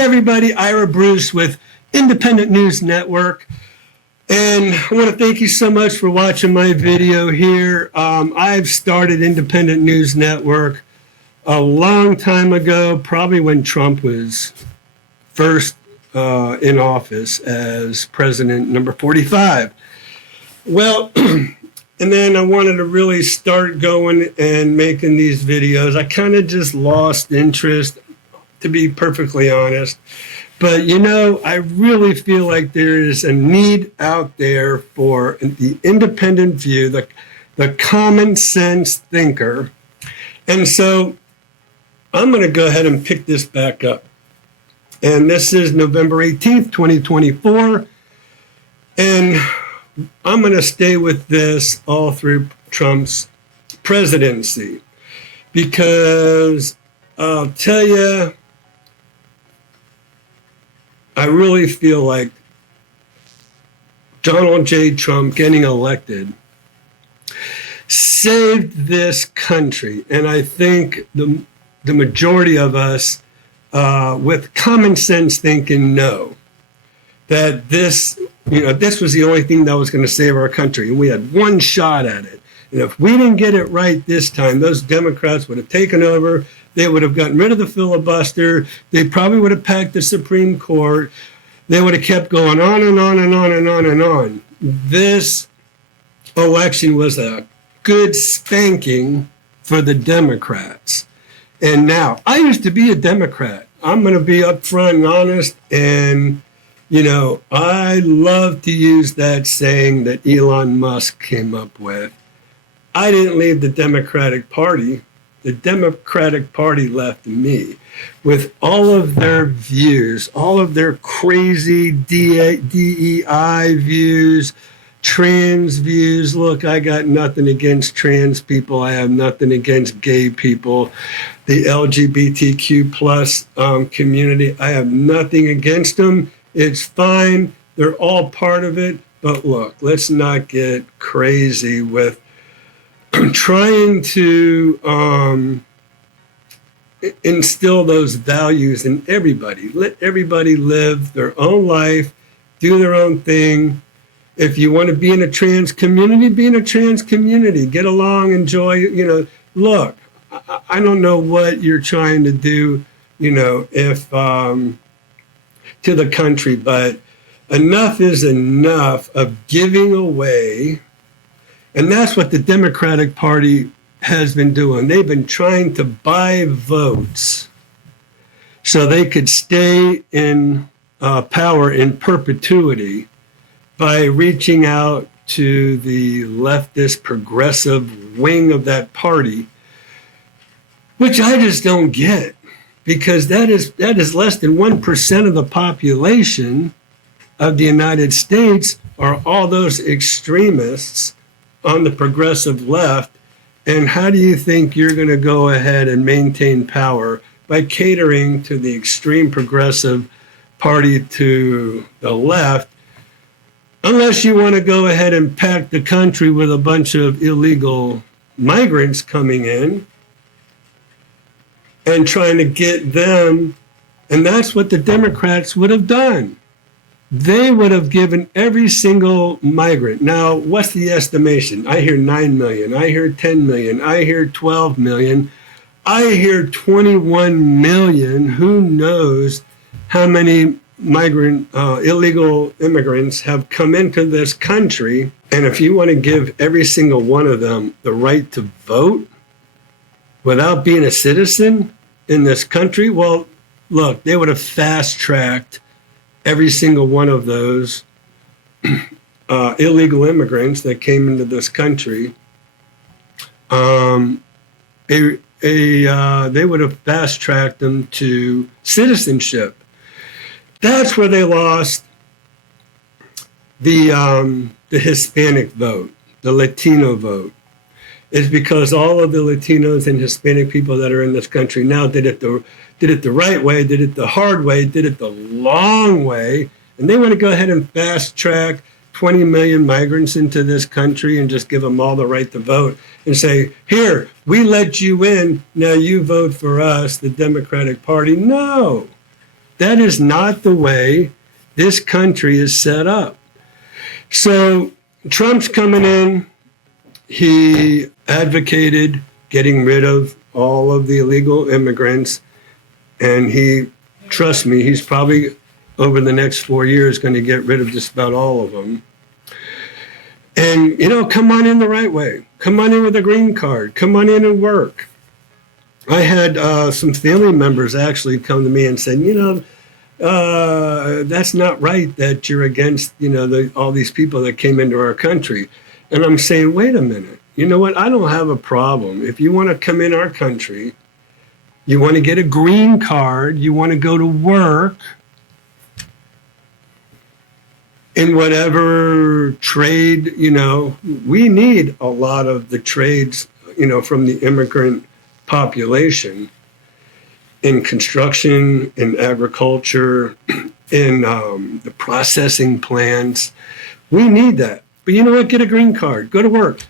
everybody, Ira Bruce with Independent News Network. And I want to thank you so much for watching my video here. I've started Independent News Network a long time ago, probably when Trump was first in office as president number 45. Well, and then I wanted to really start going and making these videos. I kind of just lost interest, to be perfectly honest. But, you know, I really feel like there is a need out there for the independent view, the common sense thinker. And so I'm going to go ahead and pick this back up. And this is November 18th, 2024. And I'm going to stay with this all through Trump's presidency. Because I'll tell you, I really feel like Donald J. Trump getting elected saved this country. And I think the majority of us with common sense thinking know that this was the only thing that was going to save our country. And we had one shot at it. And if we didn't get it right this time, those Democrats would have taken over. They would have gotten rid of the filibuster. They probably would have packed the Supreme Court. They would have kept going on and on and on and on and on. This election was a good spanking for the Democrats. And now, I used to be a Democrat. I'm going to be upfront and honest. And, you know, I love to use that saying that Elon Musk came up with. I didn't leave the Democratic Party. The Democratic Party left me with all of their views, all of their crazy DEI views, trans views. Look, I got nothing against trans people. I have nothing against gay people. The LGBTQ plus community, I have nothing against them. It's fine. They're all part of it. But look, let's not get crazy with trying to instill those values in everybody. Let everybody live their own life, do their own thing. If you want to be in a trans community, be in a trans community. Get along, enjoy, you know. Look, I don't know what you're trying to do, you know, if to the country, but enough is enough of giving away. And that's what the Democratic Party has been doing. They've been trying to buy votes so they could stay in power in perpetuity by reaching out to the leftist progressive wing of that party, which I just don't get, because that is less than 1% of the population of the United States are all those extremists on the progressive left. And how do you think you're going to go ahead and maintain power by catering to the extreme progressive party to the left, unless you want to go ahead and pack the country with a bunch of illegal migrants coming in and trying to get them? And that's what the Democrats would have done. They would have given every single migrant. Now, what's the estimation? I hear 9 million. I hear 10 million. I hear 12 million. I hear 21 million. Who knows how many illegal immigrants have come into this country? And if you want to give every single one of them the right to vote without being a citizen in this country, well, look, they would have fast-tracked every single one of those illegal immigrants that came into this country. They would have fast-tracked them to citizenship. That's where they lost the Hispanic vote, the Latino vote. It's because all of the Latinos and Hispanic people that are in this country now did it the right way, did it the hard way, did it the long way, and they want to go ahead and fast track 20 million migrants into this country and just give them all the right to vote and say, here, we let you in, now you vote for us, the Democratic Party. No, That is not the way this country is set up. So Trump's coming in. He advocated getting rid of all of the illegal immigrants. And trust me, he's probably over the next 4 years going to get rid of just about all of them. And, come on in the right way. Come on in with a green card. Come on in and work. I had some family members actually come to me and said, that's not right that you're against, all these people that came into our country. And I'm saying, wait a minute. You know what? I don't have a problem. If you want to come in our country, you want to get a green card, you want to go to work in whatever trade, we need a lot of the trades, from the immigrant population in construction, in agriculture, in the processing plants. We need that. But you know what? Get a green card. Go to work.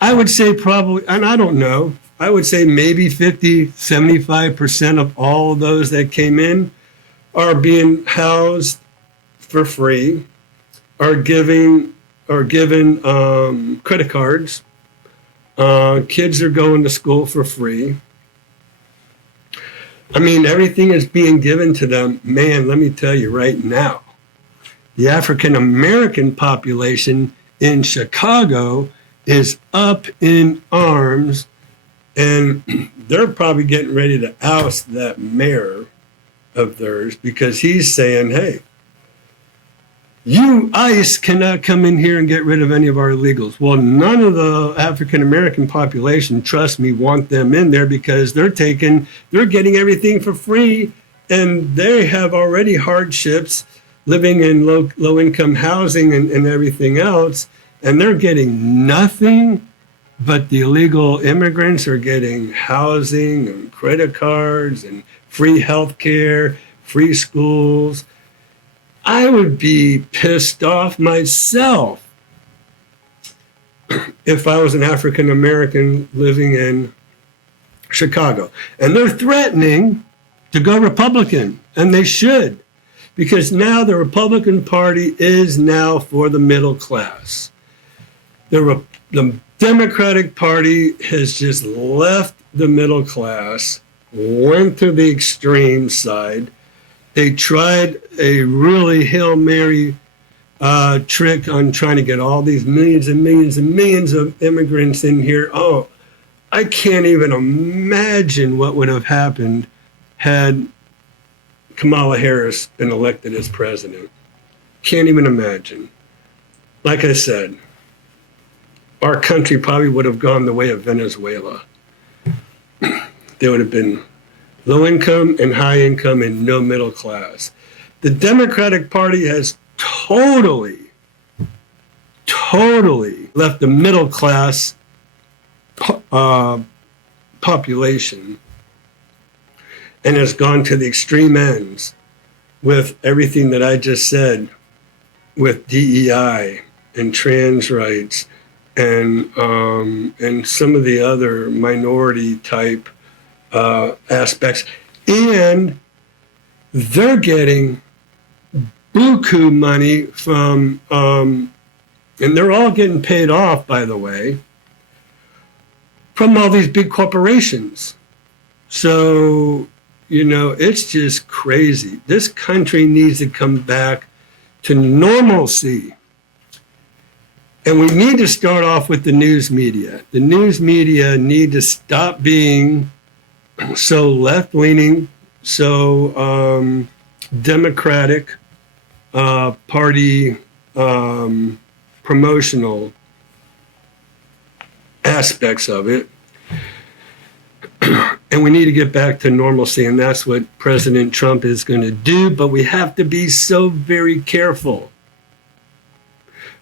I would say probably, and I don't know, I would say maybe 50, 75% of all of those that came in are being housed for free, are given credit cards. Kids are going to school for free. I mean, everything is being given to them. Man, let me tell you right now, the African American population in Chicago is up in arms, and they're probably getting ready to oust that mayor of theirs because he's saying, hey, you, ICE, cannot come in here and get rid of any of our illegals. Well, none of the African-American population, trust me, want them in there because they're getting everything for free, and they have already hardships living in low-income housing and everything else, and they're getting nothing, but the illegal immigrants are getting housing and credit cards and free health care, free schools. I would be pissed off myself if I was an African American living in Chicago. And they're threatening to go Republican, and they should, because now the Republican Party is now for the middle class. The Democratic Party has just left the middle class, went to the extreme side. They tried a really Hail Mary trick on trying to get all these millions and millions and millions of immigrants in here. Oh, I can't even imagine what would have happened had Kamala Harris been elected as president. Can't even imagine. Like I said, our country probably would have gone the way of Venezuela. There would have been low income and high income and no middle class. The Democratic Party has totally left the middle class population and has gone to the extreme ends with everything that I just said, with DEI and trans rights and some of the other minority type aspects, and they're getting buku money from, and they're all getting paid off, by the way, from all these big corporations. So, it's just crazy. This country needs to come back to normalcy. And we need to start off with the news media. The news media need to stop being so left-leaning, so Democratic Party promotional aspects of it. And we need to get back to normalcy, and that's what President Trump is going to do. But we have to be so very careful.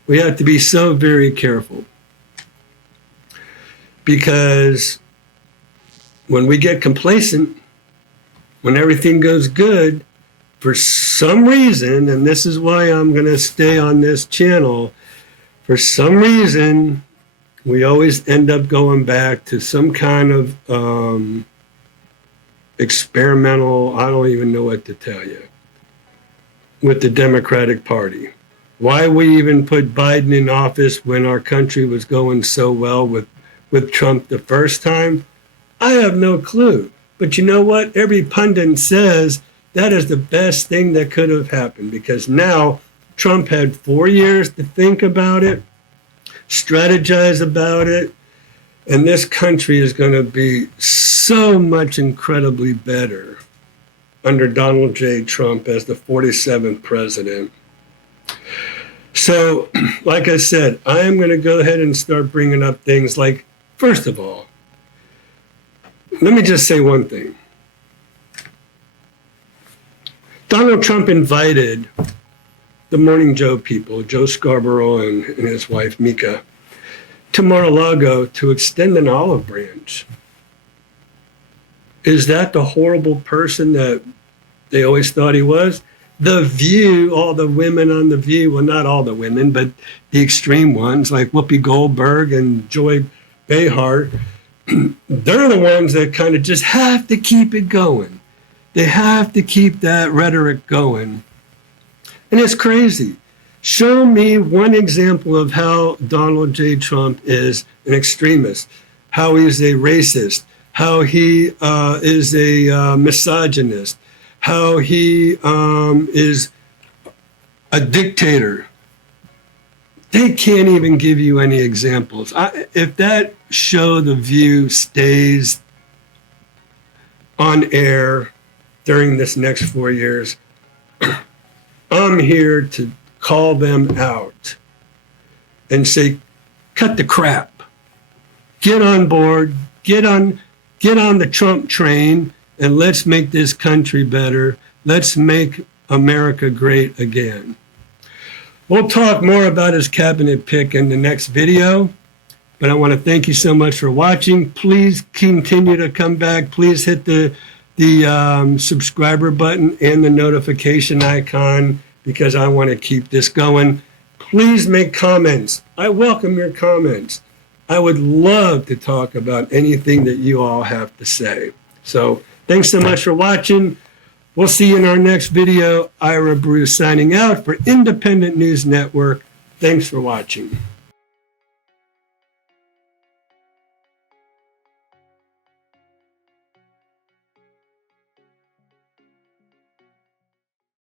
We have to be so very careful. Because when we get complacent, when everything goes good, for some reason, and this is why I'm going to stay on this channel, for some reason, we always end up going back to some kind of experimental, I don't even know what to tell you, with the Democratic Party. Why we even put Biden in office when our country was going so well with Trump the first time, I have no clue. But you know what? Every pundit says that is the best thing that could have happened, because now Trump had 4 years to think about it, strategize about it, and this country is going to be so much incredibly better under Donald J. Trump as the 47th president. So, like I said, I am going to go ahead and start bringing up things like, first of all, let me just say one thing. Donald Trump invited the Morning Joe people, Joe Scarborough and his wife Mika, to Mar-a-Lago to extend an olive branch. Is that the horrible person that they always thought he was? The View, all the women on The View, well, not all the women, but the extreme ones like Whoopi Goldberg and Joy Behar, they're the ones that kind of just have to keep it going. They have to keep that rhetoric going. And it's crazy. Show me one example of how Donald J. Trump is an extremist, how he's a racist, how he is a misogynist, how he is a dictator. They can't even give you any examples. If that show, The View, stays on air during this next 4 years, I'm here to call them out and say, cut the crap. Get on board, get on the Trump train, and let's make this country better. Let's make America great again. We'll talk more about his cabinet pick in the next video, but I want to thank you so much for watching. Please continue to come back. Please hit the subscriber button and the notification icon, because I want to keep this going. Please make comments. I welcome your comments. I would love to talk about anything that you all have to say. So thanks so much for watching. We'll see you in our next video. Ira Bruce signing out for Independent News Network. Thanks for watching.